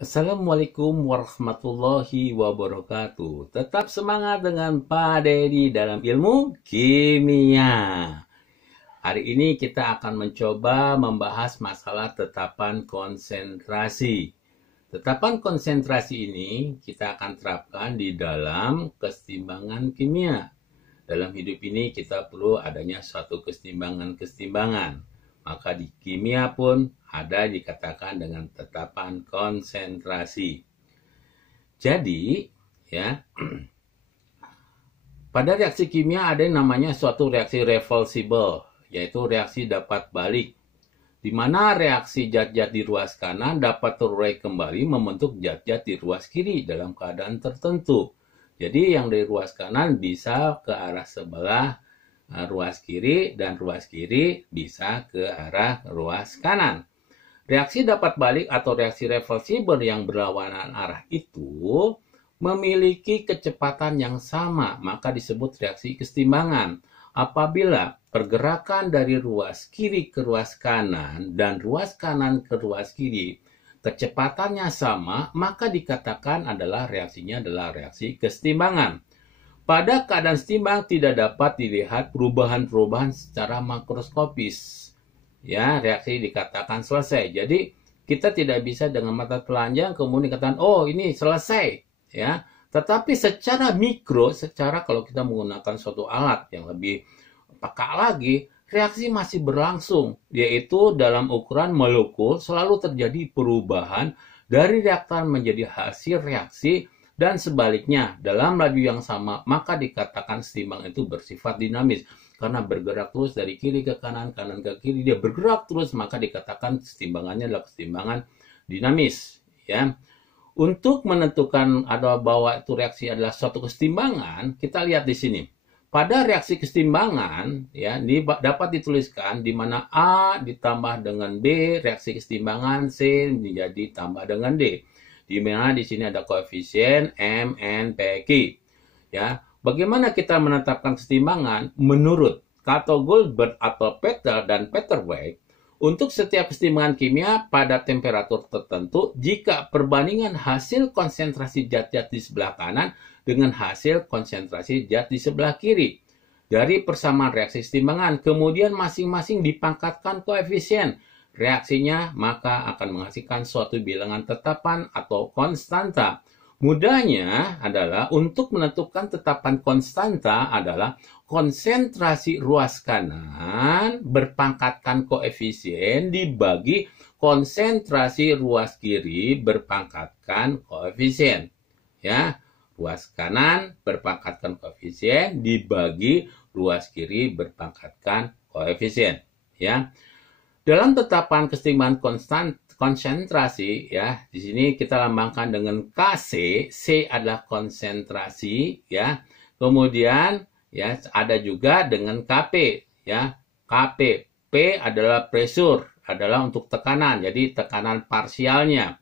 Assalamualaikum warahmatullahi wabarakatuh. Tetap semangat dengan Pak Dedi dalam ilmu kimia. Hari ini kita akan mencoba membahas masalah tetapan konsentrasi. Tetapan konsentrasi ini kita akan terapkan di dalam kesetimbangan kimia. Dalam hidup ini kita perlu adanya suatu kesetimbangan. Maka di kimia pun ada dikatakan dengan tetapan konsentrasi. Jadi, ya, pada reaksi kimia ada yang namanya suatu reaksi reversible, yaitu reaksi dapat balik, di mana reaksi zat-zat di ruas kanan dapat terurai kembali membentuk zat-zat di ruas kiri dalam keadaan tertentu. Jadi yang dari ruas kanan bisa ke arah sebelah ruas kiri dan ruas kiri bisa ke arah ruas kanan. Reaksi dapat balik atau reaksi reversible yang berlawanan arah itu memiliki kecepatan yang sama, maka disebut reaksi kesetimbangan. Apabila pergerakan dari ruas kiri ke ruas kanan dan ruas kanan ke ruas kiri kecepatannya sama, maka dikatakan reaksinya adalah reaksi kesetimbangan. Pada keadaan setimbang tidak dapat dilihat perubahan-perubahan secara makroskopis. Ya, reaksi dikatakan selesai. Jadi kita tidak bisa dengan mata telanjang kemudian dikatakan, oh ini selesai. Ya, tetapi secara mikro, kalau kita menggunakan suatu alat yang lebih peka lagi, reaksi masih berlangsung, yaitu dalam ukuran molekul selalu terjadi perubahan dari reaktan menjadi hasil reaksi dan sebaliknya dalam laju yang sama, maka dikatakan setimbang itu bersifat dinamis. Karena bergerak terus dari kiri ke kanan, kanan ke kiri, dia bergerak terus, maka dikatakan kesetimbangannya adalah kesetimbangan dinamis. Ya. Untuk menentukan bahwa itu reaksi adalah suatu kesetimbangan, kita lihat di sini. Pada reaksi kesetimbangan, ya, dapat dituliskan di mana A ditambah dengan B, reaksi kesetimbangan C menjadi tambah dengan D. Di mana di sini ada koefisien M, N, P, Q. Ya, bagaimana kita menetapkan kesetimbangan? Menurut Cato Goldberg atau Peter dan Peter Weig, untuk setiap kesetimbangan kimia pada temperatur tertentu, jika perbandingan hasil konsentrasi zat-zat di sebelah kanan dengan hasil konsentrasi zat di sebelah kiri dari persamaan reaksi kesetimbangan, kemudian masing-masing dipangkatkan koefisien reaksinya, maka akan menghasilkan suatu bilangan tetapan atau konstanta. Mudahnya adalah untuk menentukan tetapan konstanta adalah konsentrasi ruas kanan berpangkatkan koefisien dibagi konsentrasi ruas kiri berpangkatkan koefisien. Ya, ruas kanan berpangkatkan koefisien dibagi ruas kiri berpangkatkan koefisien. Ya. Dalam tetapan kesetimbangan konsentrasi, ya, di sini kita lambangkan dengan Kc. C adalah konsentrasi, ya. Kemudian, ya, ada juga dengan Kp, ya. Kp, P adalah pressure, adalah untuk tekanan, jadi tekanan parsialnya.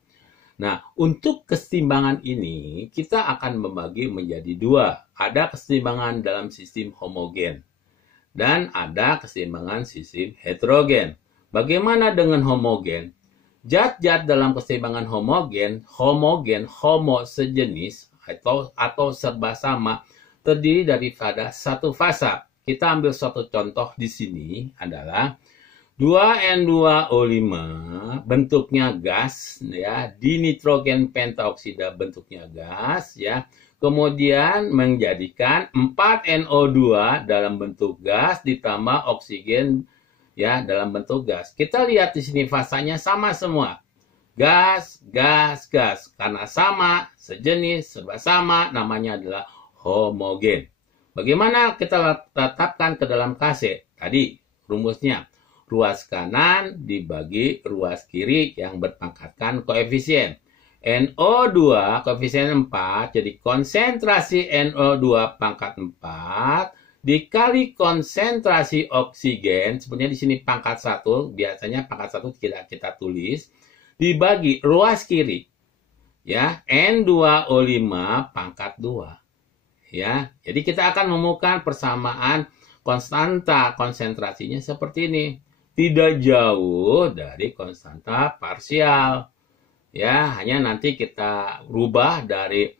Nah, untuk kesetimbangan ini kita akan membagi menjadi dua. Ada kesetimbangan dalam sistem homogen dan ada kesetimbangan sistem heterogen. Bagaimana dengan homogen? Zat-zat dalam keseimbangan homo sejenis atau serba sama, terdiri daripada satu fasa. Kita ambil suatu contoh di sini adalah 2N2O5 bentuknya gas, ya, dinitrogen pentaoksida bentuknya gas, ya. Kemudian menjadikan 4NO2 dalam bentuk gas ditambah oksigen, ya, dalam bentuk gas. Kita lihat di sini fasanya sama semua. Gas, gas, gas. Karena sama, sejenis, serba sama, namanya adalah homogen. Bagaimana kita letakkan ke dalam Kc? Tadi rumusnya, ruas kanan dibagi ruas kiri yang berpangkatkan koefisien. NO2 koefisien 4, jadi konsentrasi NO2 pangkat 4 dikali konsentrasi oksigen, sebenarnya di sini pangkat 1, biasanya pangkat 1 kita tulis, dibagi ruas kiri, ya, N2O5 pangkat 2. Ya, jadi kita akan menemukan persamaan konstanta konsentrasinya seperti ini. Tidak jauh dari konstanta parsial. Ya, hanya nanti kita rubah dari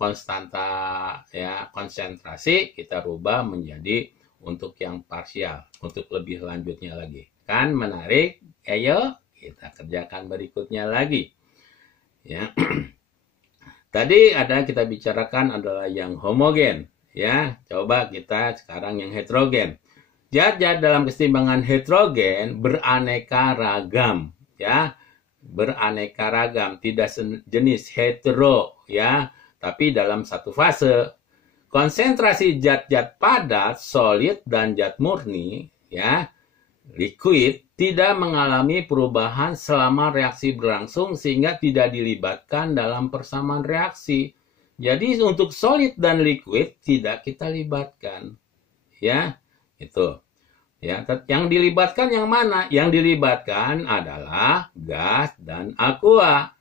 konstanta ya konsentrasi, kita rubah menjadi untuk yang parsial, untuk lebih lanjutnya lagi. Kan menarik? Ayo kita kerjakan berikutnya lagi. Ya. Tadi ada kita bicarakan adalah yang homogen. Ya, coba kita sekarang yang heterogen. Zat-zat dalam keseimbangan heterogen beraneka ragam, ya, beraneka ragam, tidak jenis hetero, ya, tapi dalam satu fase. Konsentrasi zat-zat padat, solid, dan zat murni, ya, liquid, tidak mengalami perubahan selama reaksi berlangsung sehingga tidak dilibatkan dalam persamaan reaksi. Jadi untuk solid dan liquid tidak kita libatkan, ya. Itu. Ya, yang dilibatkan yang mana? Yang dilibatkan adalah gas dan aqua.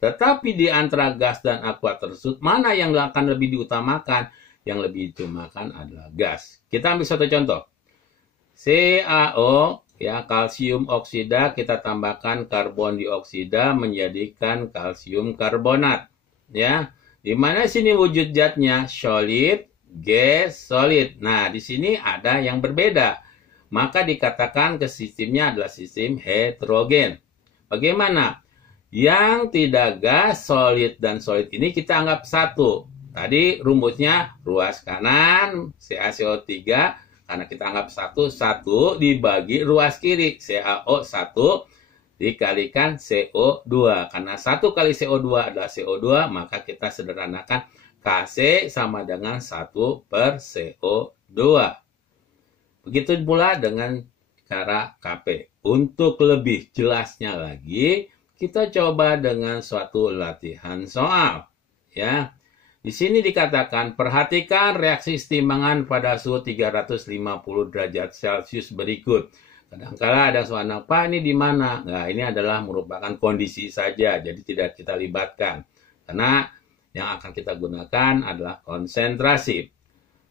Tetapi di antara gas dan aqua tersebut, mana yang akan lebih diutamakan? Yang lebih diutamakan adalah gas. Kita ambil satu contoh. CaO, ya, kalsium oksida, kita tambahkan karbon dioksida menjadikan kalsium karbonat. Ya, di mana sini wujud zatnya? Solid, gas, solid. Nah, di sini ada yang berbeda. Maka dikatakan ke sistemnya adalah sistem heterogen. Bagaimana? Yang tidak gas, solid, dan solid ini kita anggap satu. Tadi rumusnya ruas kanan CaCO3, karena kita anggap satu dibagi ruas kiri CaO 1 dikalikan CO2. Karena 1 kali CO2 adalah CO2, maka kita sederhanakan Kc sama dengan 1 per CO2. Begitu pula dengan cara Kp. Untuk lebih jelasnya lagi, kita coba dengan suatu latihan soal. Ya, di sini dikatakan, perhatikan reaksi keseimbangan pada suhu 350 derajat Celcius berikut. Kadangkala ada soal apa ini di mana? Nah, ini adalah merupakan kondisi saja, jadi tidak kita libatkan. Karena yang akan kita gunakan adalah konsentrasi.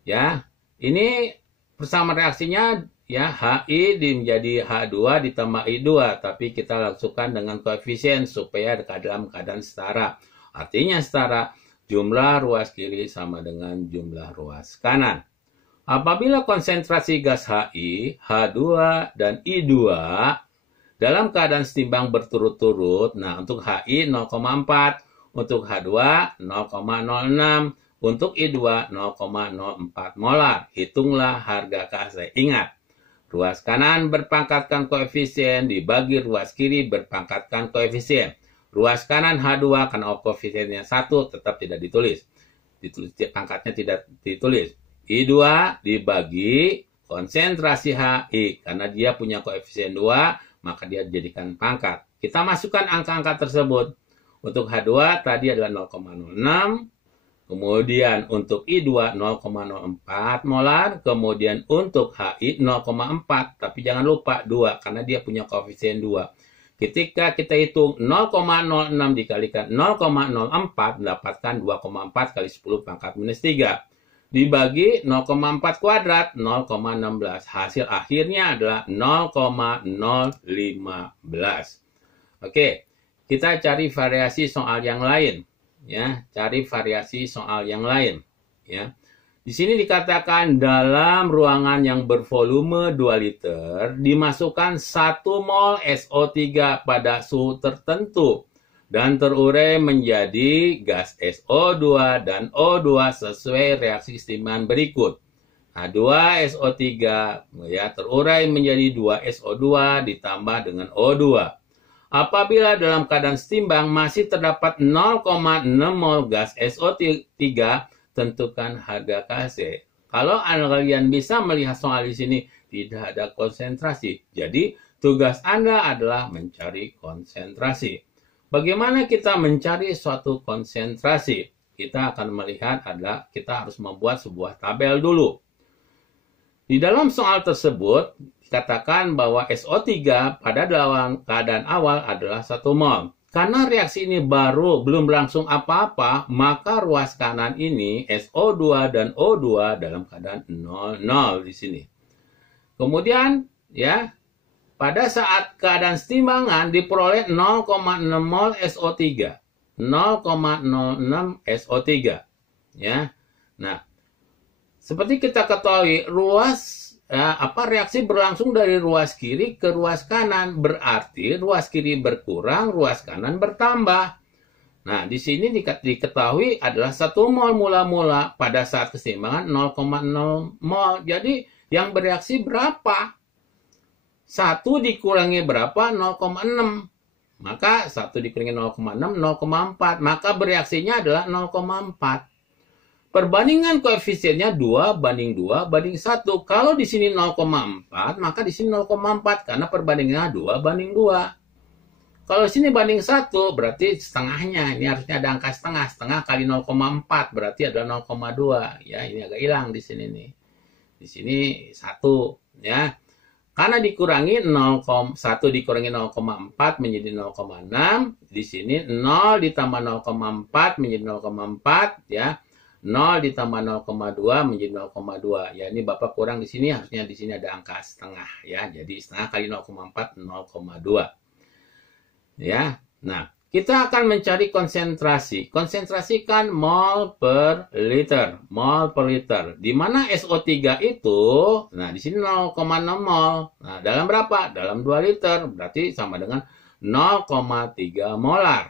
Ya, ini persamaan reaksinya ya HI menjadi H2 ditambah I2, tapi kita langsungkan dengan koefisien supaya dalam keadaan setara. Artinya setara, jumlah ruas kiri sama dengan jumlah ruas kanan. Apabila konsentrasi gas HI, H2, dan I2 dalam keadaan seimbang berturut-turut, nah untuk HI 0,4, untuk H2 0,06, untuk I2 0,04 molar. Hitunglah harga Kc. Ingat, ruas kanan berpangkatkan koefisien dibagi ruas kiri berpangkatkan koefisien. Ruas kanan H2 karena koefisiennya 1 tetap tidak ditulis. Pangkatnya tidak ditulis. I2 dibagi konsentrasi HI. Karena dia punya koefisien 2, maka dia dijadikan pangkat. Kita masukkan angka-angka tersebut. Untuk H2 tadi adalah 0,06. Kemudian untuk I2 0,04 molar. Kemudian untuk HI 0,4. Tapi jangan lupa 2 karena dia punya koefisien 2. Ketika kita hitung 0,06 dikalikan 0,04, mendapatkan 2,4 kali 10 pangkat minus 3. Dibagi 0,4 kuadrat, 0,16. Hasil akhirnya adalah 0,015. Oke, kita cari variasi soal yang lain. Ya, cari variasi soal yang lain. Ya. Di sini dikatakan dalam ruangan yang bervolume 2 liter dimasukkan 1 mol SO3 pada suhu tertentu dan terurai menjadi gas SO2 dan O2 sesuai reaksi keseimbangan berikut. H2SO3 ya terurai menjadi 2SO2 ditambah dengan O2. Apabila dalam keadaan seimbang masih terdapat 0,6 mol gas SO3, tentukan harga Kc. Kalau kalian bisa melihat soal di sini tidak ada konsentrasi. Jadi tugas Anda adalah mencari konsentrasi. Bagaimana kita mencari suatu konsentrasi? Kita akan melihat adalah kita harus membuat sebuah tabel dulu. Di dalam soal tersebut dikatakan bahwa SO3 pada dalam keadaan awal adalah 1 mol. Karena reaksi ini belum berlangsung apa-apa, maka ruas kanan ini SO2 dan O2 dalam keadaan 0,0 di sini. Kemudian ya pada saat keadaan setimbangan diperoleh 0,6 mol SO3. 0,06 SO3. Ya. Nah, seperti kita ketahui, reaksi berlangsung dari ruas kiri ke ruas kanan, berarti ruas kiri berkurang, ruas kanan bertambah. Nah, di sini diketahui adalah 1 mol mula-mula pada saat keseimbangan 0,0 mol. Jadi, yang bereaksi berapa? 1 dikurangi berapa? 0,6. Maka 1 dikurangi 0,6, 0,4. Maka bereaksinya adalah 0,4. Perbandingan koefisiennya 2:2:1. Kalau di sini 0,4, maka di sini 0,4 karena perbandingannya 2:2. Kalau di sini banding 1, berarti setengahnya. Ini harusnya ada angka setengah. Setengah kali 0,4 berarti adalah 0,2. Ya, ini agak hilang di sini nih. Di sini 1, ya. Karena dikurangi 1 dikurangi 0,4 menjadi 0,6. Di sini 0 ditambah 0,4 menjadi 0,4, ya. 0 ditambah 0,2 menjadi 0,2. Ya, ini Bapak kurang di sini, harusnya di sini ada angka setengah, ya. Jadi setengah kali 0,4 0,2. Ya. Nah, kita akan mencari konsentrasi. Konsentrasikan mol per liter, mol per liter. Di mana SO3 itu, nah di sini 0,6 mol. Nah, dalam berapa? Dalam 2 liter, berarti sama dengan 0,3 molar.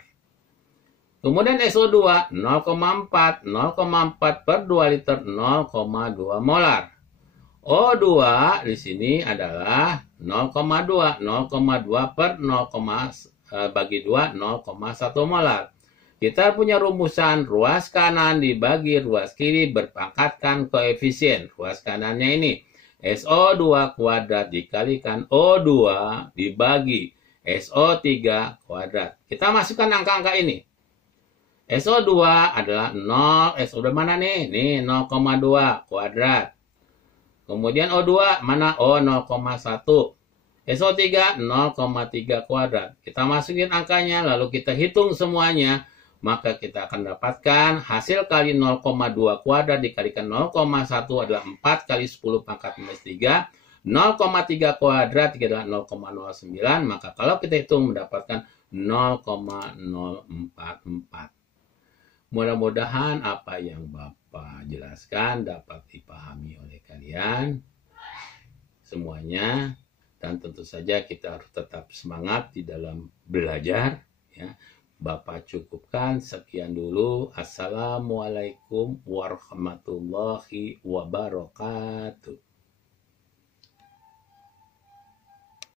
Kemudian SO2 0,4 per 2 liter 0,2 molar. O2 di sini adalah 0,2 per 0, bagi 2 0,1 molar. Kita punya rumusan ruas kanan dibagi ruas kiri berpangkatkan koefisien. Ruas kanannya ini SO2 kuadrat dikalikan O2 dibagi SO3 kuadrat. Kita masukkan angka-angka ini. SO2 adalah 0, SO2 mana nih? Nih 0,2 kuadrat. Kemudian O2 mana? O 0,1. SO3 0,3 kuadrat. Kita masukin angkanya, lalu kita hitung semuanya. Maka kita akan dapatkan hasil kali 0,2 kuadrat dikalikan 0,1 adalah 4 kali 10 pangkat minus 3. 0,3 kuadrat adalah 0,09. Maka kalau kita hitung mendapatkan 0,044. Mudah-mudahan apa yang Bapak jelaskan dapat dipahami oleh kalian semuanya. Dan tentu saja kita harus tetap semangat di dalam belajar. Ya. Bapak cukupkan sekian dulu. Assalamualaikum warahmatullahi wabarakatuh.